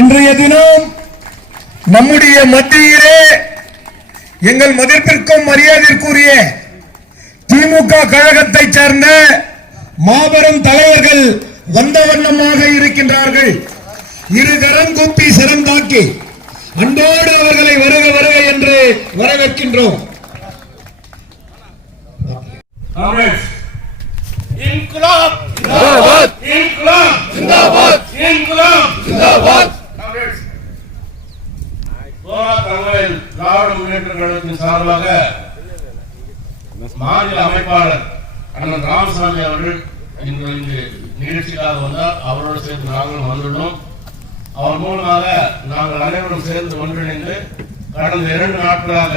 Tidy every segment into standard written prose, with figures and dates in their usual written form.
இன்றைய தினம் நம்முடைய மத்தியிலே எங்கள் மதிப்பிற்கும் மரியாதைக்குரிய திமுக கழகத்தை சேர்ந்த மாபெரும் தலைவர்கள் வந்த வண்ணமாக இருக்கின்றார்கள். இருகரம் கூப்பி சிறந்தாக்கி அன்போடு அவர்களை வருக வருக என்று வரவேற்கின்றோம். இன்குலாப் ஜிந்தாபாத், இன்குலாப் ஜிந்தாபாத், இன்குலாப் ஜிந்தாபாத். தமிழ் திராவிட முன்னேற்ற கழகத்தின் சார்பாக மாநில அமைப்பாளர் அண்ணன் ராமசாமி அவர்கள் இன்று நிகழ்ச்சிக்காக வந்தார். அவரோடு சேர்ந்து நாங்களும் வந்துள்ளோம். அவர் மூலமாக நாங்கள் அனைவரும் சேர்ந்து ஒன்றிணைந்து கடந்த 2 நாட்களாக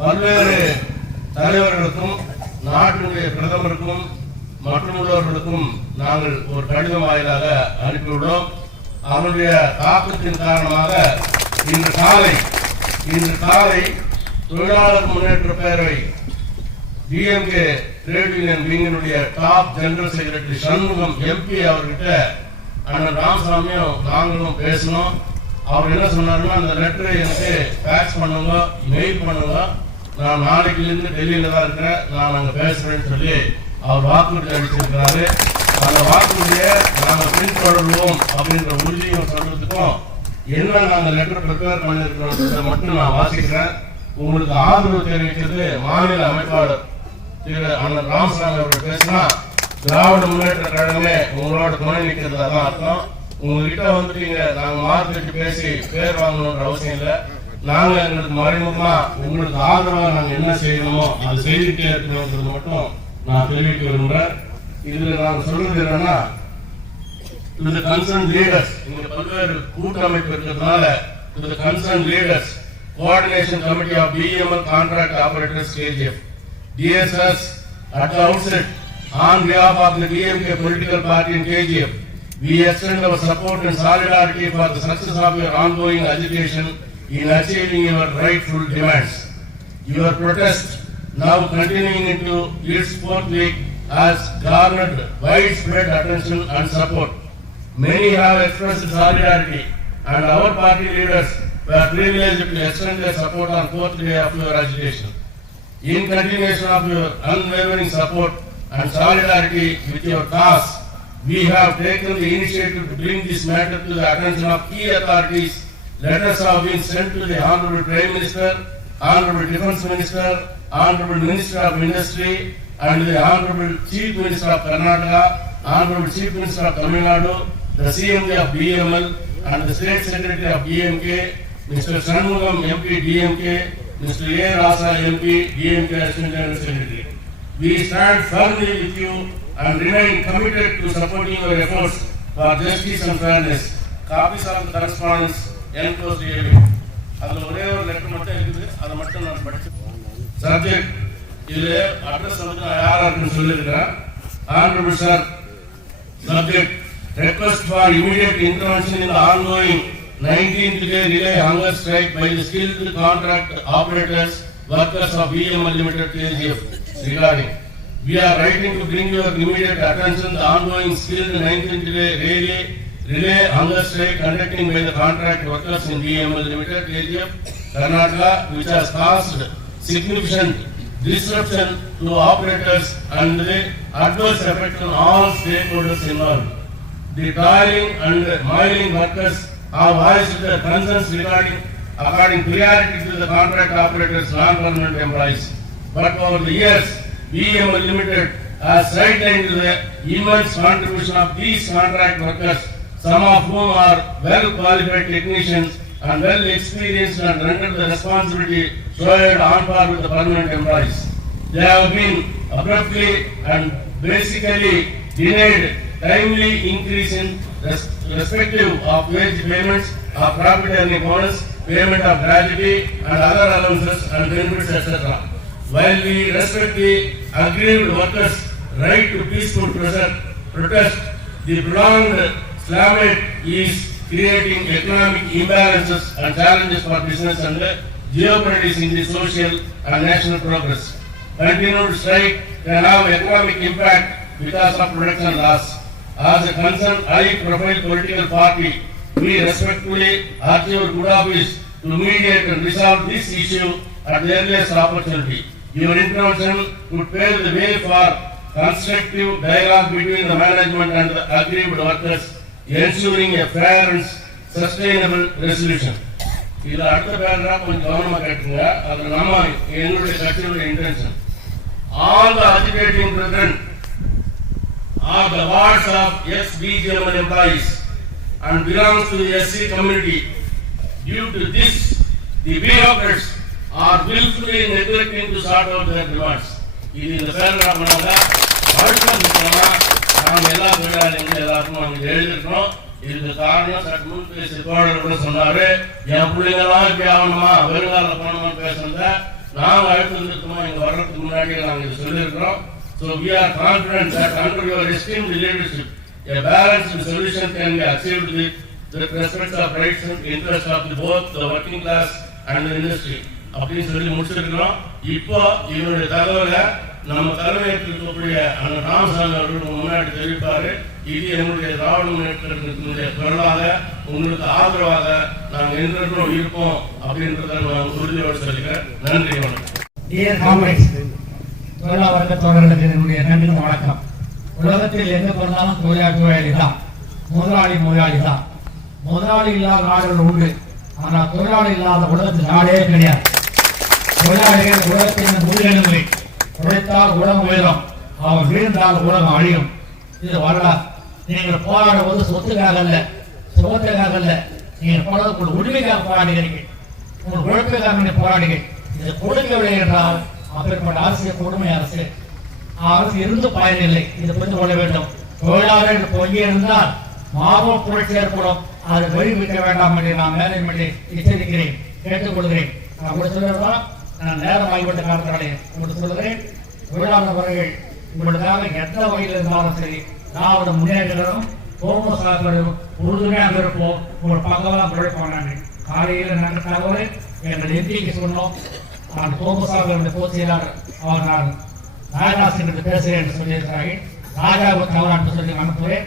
பல்வேறு தலைவர்களுக்கும் நாட்டினுடைய பிரதமருக்கும் மற்றும் உள்ளவர்களுக்கும் நாங்கள் ஒரு கடிதம் வாயிலாக அனுப்பியுள்ளோம். அவருடைய தாக்கத்தின் காரணமாக இன்று காலை தொழிலாளர் முன்னேற்ற பேரவை டிஎம்கே ட்ரேட் யூனியன் விங்கினுடைய top general secretary Shanmugam MP அவர்கிட்ட அண்ணன் ராமசாமியும் நாங்களும் பேசணும். அவர் என்ன சொன்னாருன்னா, அந்த லெட்டரை எனக்கு ஃபேக்ஸ் பண்ணுங்க, மெயில் பண்ணுங்க, நான் நாளைக்குலேருந்து டெல்லியில தான் இருக்கிறேன், நான் அங்கே பேசுறேன்னு சொல்லி அவர் வாக்குறுதி அளிச்சிருக்கிறாரு. அந்த வாக்குறுதியை நாங்கள் பின்தொடர்வோம் அப்படின்ற உறுதியும் சொல்றதுக்கும் என்ன நாங்கள் லெட்டர் ப்ரிப்பேர் பண்ணிருக்கிறோம் மட்டும் நான் வாசிக்கிறேன். உங்களுக்கு ஆதரவு தெரிவிக்கிறது மாநில அமைப்பாளர் திரு அண்ணன் ராமசாமி அவர்கள் பேசினா, திராவிட முன்னேற்ற கழகமே உங்களோட துணை நிற்கிறதா தான் அர்த்தம். உங்ககிட்ட வந்துட்டீங்க, நாங்கள் மார்க்கெட்டு பேசி பேர் வாங்கணுன்ற அவசியம் இல்லை. நாங்கள் எங்களுக்கு மறைமுகமா உங்களுக்கு ஆதரவாக நாங்கள் என்ன செய்யணுமோ அது செய்துட்டே இருக்கணும்ன்றது மட்டும் நான் தெரிவிக்க விரும்புறேன். இதுல நாங்கள் சொல்றது என்னன்னா, the concerned leaders, இங்க பல்வேறு கூட்டமைப்பு இருக்கிறதுனால the concerned leaders, coordination committee of BEML contract operators KGF, DSS at the outset, on behalf of the DMK political party in KGF, we extend our support and solidarity for the success of your ongoing agitation in achieving your rightful demands. Your protest, now continuing into its 4th week, has garnered widespread attention and support. Many have expressed solidarity, and our party leaders were privileged to extend their support on 4th day of your agitation. In continuation of your unwavering support and solidarity with your cause, we have taken the initiative to bring this matter to the attention of key authorities. Letters have been sent to the Honorable Prime Minister, Honorable Defence Minister, Honorable Minister of Industry, and the Honorable Chief Minister of Karnataka, Honorable Chief Minister of Tamil Nadu, the CMD of BML, and the State Secretary of DMK, Mr. Shanmugam MP DMK, Mr. A. Rasa MP DMK Assistant General Secretary. We stand firmly with you and remain committed to supporting your efforts for justice and fairness. Copies of the correspondence enclosed here. அதில் ஒரே ஒரு letter மட்டும் இருக்குது, அதை மட்டும் நான் படிச்சு. Subject இதில் அட்ரஸ் வந்து நான் யாருன்னு சொல்லியிருக்கிறேன். Honorable Sir, subject request for immediate intervention in the ongoing 19th day relay hunger strike by the skilled contract operators workers of BML Limited KGF regarding. We are writing to bring your immediate attention the ongoing skilled 19th day relay hunger strike conducting by the contract workers in BML Limited KGF Karnataka, which has caused significant disruption to operators and the adverse effect on all stakeholders involved. The toiling and miling workers have voiced their concerns regarding according priority to the contract operators non-permanent employees. But over the years, BML Limited has sidelined the immense contribution of these contract workers, some of whom are well qualified technicians and well experienced and rendered the responsibility shared on par with the permanent employees. They have been abruptly and basically denied timely increase in respective of wage payments, of profit earning bonus, payment of gratuity and other allowances and benefits, etc. While we respect the aggrieved workers' right to peaceful protest, the prolonged stalemate is creating economic imbalances and challenges for business and jeopardizing the social and national progress. Continued strike can have economic impact because of production loss. As a concerned high-profile political party, we respectfully urge your good office to mediate and resolve this issue at the earliest opportunity. Your intervention would pave the way for constructive dialogue between the management and the aggrieved workers, ensuring a fair and sustainable resolution. இதுல அடுத்த paragraph கொஞ்சம் கவனமா கேட்டுங்க. அது நம்ம எங்களுடைய கட்சியுடைய intention. All the agitating brethren are the wards of ex-BGML employees and belongs to the SC community. Due to this, the bureaucrats are willfully neglecting to sort out their demands. இது இந்த paragraph நாங்க வாழ்க்கை நாம் எல்லா தொழிலாளிகளும் எல்லாருக்கும் நாங்கள் எழுதியிருக்கிறோம். இதுக்கு காரணம் சற்று முன் பேசிய தோழர்கள் சொன்னாரு, என் பிள்ளைங்கெல்லாம் இப்படி ஆகணுமா வெறுங்கால போனோம்னு பேசுறத நாங்க அழுத்திருக்கோம். இங்க வர்றதுக்கு முன்னாடியே நாங்க இது சொல்லியிருக்கிறோம். So we are confident that under your esteemed leadership, a balanced solution can be achieved with the respect of rights and interests of both the working class and the industry. அப்படின்னு சொல்லி முடிச்சிருக்கிறோம். இப்போ இவருடைய தகவலை நம்ம தலைமையேற்றிருக்கக்கூடிய அந்த ராமசாமி அவர்கள் முன்னாடி தெரிவிப்பாரு. இது எங்களுடைய திராவிட முன்னேற்றத்தினுடைய குரலாக உங்களுக்கு ஆதரவாக நாங்கள் என்றென்றும் இருப்போம் அப்படின்றத நான் உறுதியோடு சொல்லிக்கிறேன். நன்றி, வணக்கம். தொழிலாளர் வர்க்க தோழர்களுக்கு என்னுடைய நன்றி வணக்கம். உலகத்தில் எங்க பிறந்தாலும் தொழிலாளி தான், முதலாளி தான். முதலாளி இல்லாத நாடுகள் உண்டு, ஆனால் தொழிலாளி இல்லாத உலகத்தில் நாடே கிடையாது. தொழிலாளிகள் உலகத்தின் முதுகெலும்பை உழைத்தால் உலகம் உயரும், அவர் வீழ்ந்தால் உலகம் அழியும். இது வரலாறு. நீங்கள் போராடுவது சொத்துக்காக அல்ல, சுகத்துக்காக அல்ல, நீங்கள் போராட உரிமைக்காக போராடுகிறீர்கள், உங்கள் உழைப்புக்காக நீங்கள் போராடுகிறீர்கள். இது கொடுக்கவில்லை என்றால் அப்பேற்பட்ட அரசியல் கொடுமை அரசு. அரசு இருந்து பயனில்லை. இதை புரிந்து கொள்ள வேண்டும். தொழிலாளர்கள் பொய்யே இருந்தால் மாபெரும் புரட்சி ஏற்படும். அதை வெளிவிக்க வேண்டாம் என்று நான் மேனேஜ்மெண்டை எச்சரிக்கிறேன், கேட்டுக்கொள்கிறேன். நான் உங்களுக்கு சொல்லுறேன், நான் நேரம் ஆகிவிட்ட காரணத்தினாலே உங்களுக்கு சொல்லுகிறேன். தொழிலாளர்கள் உங்களுக்காக எந்த வகையில் இருந்தாலும் சரி, திராவிட முன்னேற்றங்களும் கோமசாக்களும் உறுதுணையாக இருப்போம். உங்கள் பங்கெல்லாம் உழைப்பாங்க. காலையில் நாங்கள் தகவலை எங்கள் எம்பிக்கு சொன்னோம். நான் கோமசாக்களுடைய பொதுச் செயலாளர் அவர் நான் ராஜாசின் என்று பேசுகிறேன் என்று சொல்லியிருக்கிறார்கள். ராஜாவுக்கு தவறாக சொல்லி அனுப்புவேன்.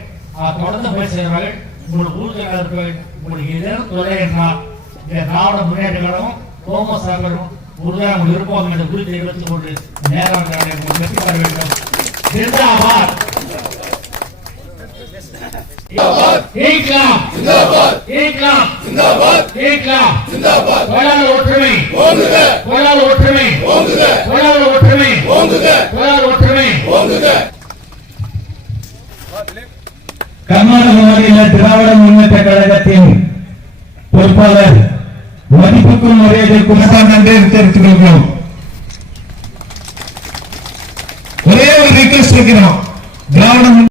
தொடர்ந்து பேசுகிறார்கள். உங்களுக்கு ஊருக்கு உங்களுக்கு ஏதேனும் தொலை என்றால் திராவிட முன்னேற்றங்களும் கோமசாக்களும் உறுதியாக இருப்போம் என்று உறுதி எடுத்துக் கொண்டு நேரம் வெற்றி பெற வேண்டும். ஜிந்தாபாத் ஒற்றுமை, தொழிலாளர் ஒற்றுமை, தொழிலாளர் ஒற்றுமை, தொழிலாளர் ஒற்றுமை. கர்நாடக மாநில திராவிட முன்னேற்ற கழகத்தின் பொறுப்பாளர் மதிப்புக்கும் மரியாதைக்கும் நன்றி தெரிவித்துக் கொள்கிறோம். ஒரே ஒரு ரிக்வெஸ்ட் இருக்கிறோம். திராவிட